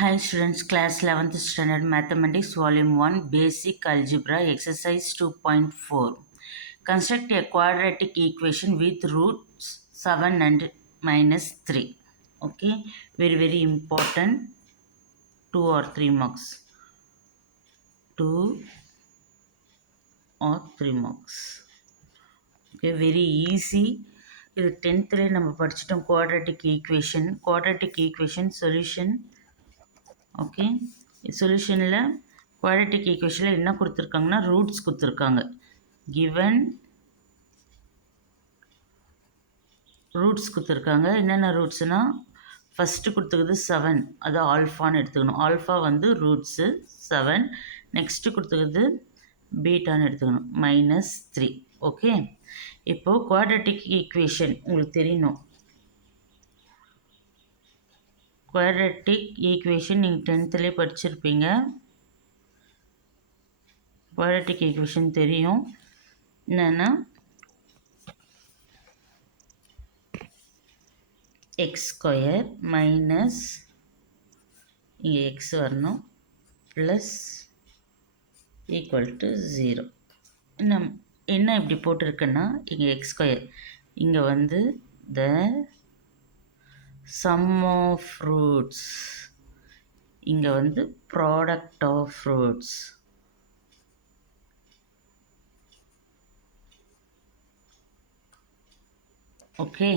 Hi students, class 11th standard mathematics volume 1 basic algebra exercise 2.4. Construct a quadratic equation with roots 7 and minus 3. Okay, very important. 2 or 3 marks. 2 or 3 marks. Okay, very easy. இது 10th நம்ம படிச்சிட்டோம் quadratic equation solution. Okay, சொல்யூஷனில் quadratic ஈக்குவேஷனில் என்ன கொடுத்துருக்காங்கன்னா ரூட்ஸ் கொடுத்துருக்காங்க. Given roots கொடுத்துருக்காங்க. என்னென்ன ரூட்ஸ்னால் ஃபஸ்ட்டு கொடுத்துருக்குது 7, அது ஆல்ஃபான்னு எடுத்துக்கணும். ஆல்ஃபா வந்து ரூட்ஸு 7. நெக்ஸ்ட்டு கொடுத்துருக்குது பீட்டான்னு எடுத்துக்கணும் -3. ஓகே, இப்போது குவாட்ரட்டிக் ஈக்குவேஷன் உங்களுக்கு தெரியணும். குவாட்ரட்டிக் ஈக்குவேஷன் நீங்கள் 10th படிச்சிருப்பீங்க. குவாட்ரட்டிக் ஈக்குவேஷன் தெரியும். என்னென்னா எக்ஸ் ஸ்கொயர் மைனஸ் இங்கே எக்ஸ் வரணும் ப்ளஸ் ஈக்குவல் டு 0. என்ன இப்படி போட்டிருக்குன்னா இங்கே எக்ஸ் ஸ்கொயர், இங்கே வந்து த சம் ஆஃப் ரூட்ஸ், இங்கே வந்து product of roots. Okay,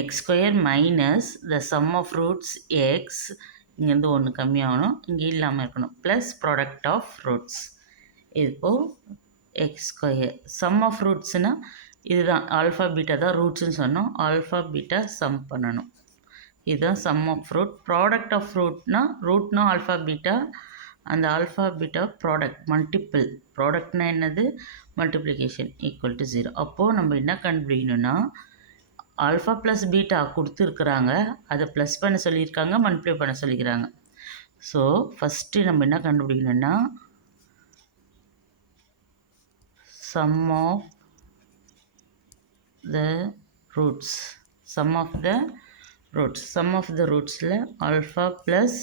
x square minus the sum of roots x, இங்கேருந்து ஒன்று கம்மியாகணும், இங்கே இல்லாமல் இருக்கணும், ப்ளஸ் ப்ராடக்ட் ஆஃப் ரூட்ஸ். இப்போது எக்ஸ் ஸ்கொயர் சம் ஆஃப் ரூட்ஸ்னால் இதுதான் ஆல்ஃபா பீட்டா தான் ரூட்ஸ்னு சொன்னோம். ஆல்ஃபா பீட்டா சம் பண்ணணும். இதுதான் sum of root. Product of ரூட்னா ஆல்ஃபா பீட்டா, அந்த ஆல்ஃபா பீட்டா ப்ராடக்ட் மல்டிப்பிள். ப்ராடக்ட்னா என்னது? Multiplication equal to 0. அப்போது நம்ம என்ன கண்டுபிடிக்கணும்னா ஆல்ஃபா ப்ளஸ் பீட்டா கொடுத்துருக்குறாங்க, அதை ப்ளஸ் பண்ண சொல்லியிருக்காங்க, மல்டிப்ளை பண்ண சொல்லிக்கிறாங்க. ஸோ ஃபஸ்ட்டு நம்ம என்ன கண்டுபிடிக்கணும்னா sum of the roots. Sum of the ரூட்ஸில் alpha plus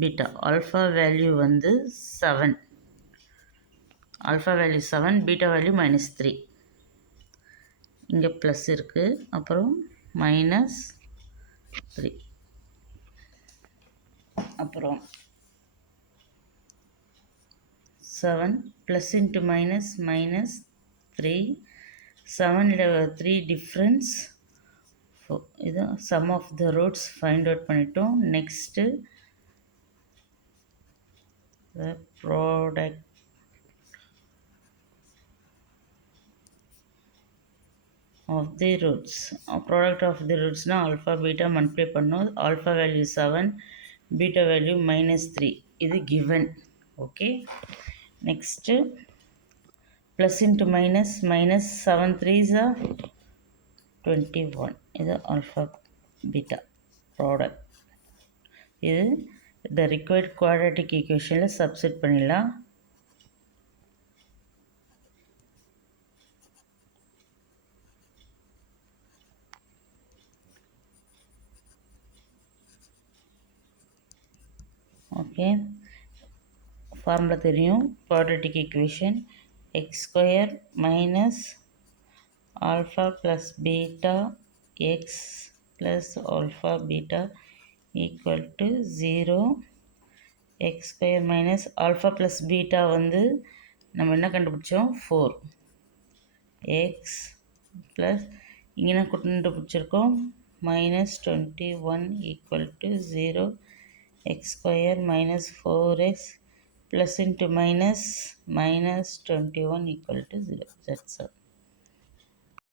beta. Alpha value வந்து 7, ஆல்ஃபா வேல்யூ 7, பீட்டா வேல்யூ -3. இங்கே ப்ளஸ் இருக்குது, அப்புறம் -3, அப்புறம் 7 ப்ளஸ் இன்ட்டு மைனஸ் -3, 7 3 டிஃப்ரென்ஸ். இது sum of the roots find out பண்ணிட்டோம். Next the product of the roots. Product of the roots na alpha beta multiply பண்ணோம். Alpha value 7, beta value -3. இது given. Okay, next plus into minus 7 3s are 21. இது alpha beta product. இது the required quadratic equation ல substitute பண்ணிடலாம். Okay, formula தெரியும். Quadratic equation X square minus alpha plus beta X plus alpha beta equal to 0. X square minus alpha plus beta வந்து நம்ம என்ன கண்டுபிடிச்சோம் 4. X plus இங்கே என்ன கண்டுபிடிச்சிருக்கோம் -21 equal to 0. x square minus 4x plus into minus -21 equal to 0. That's all.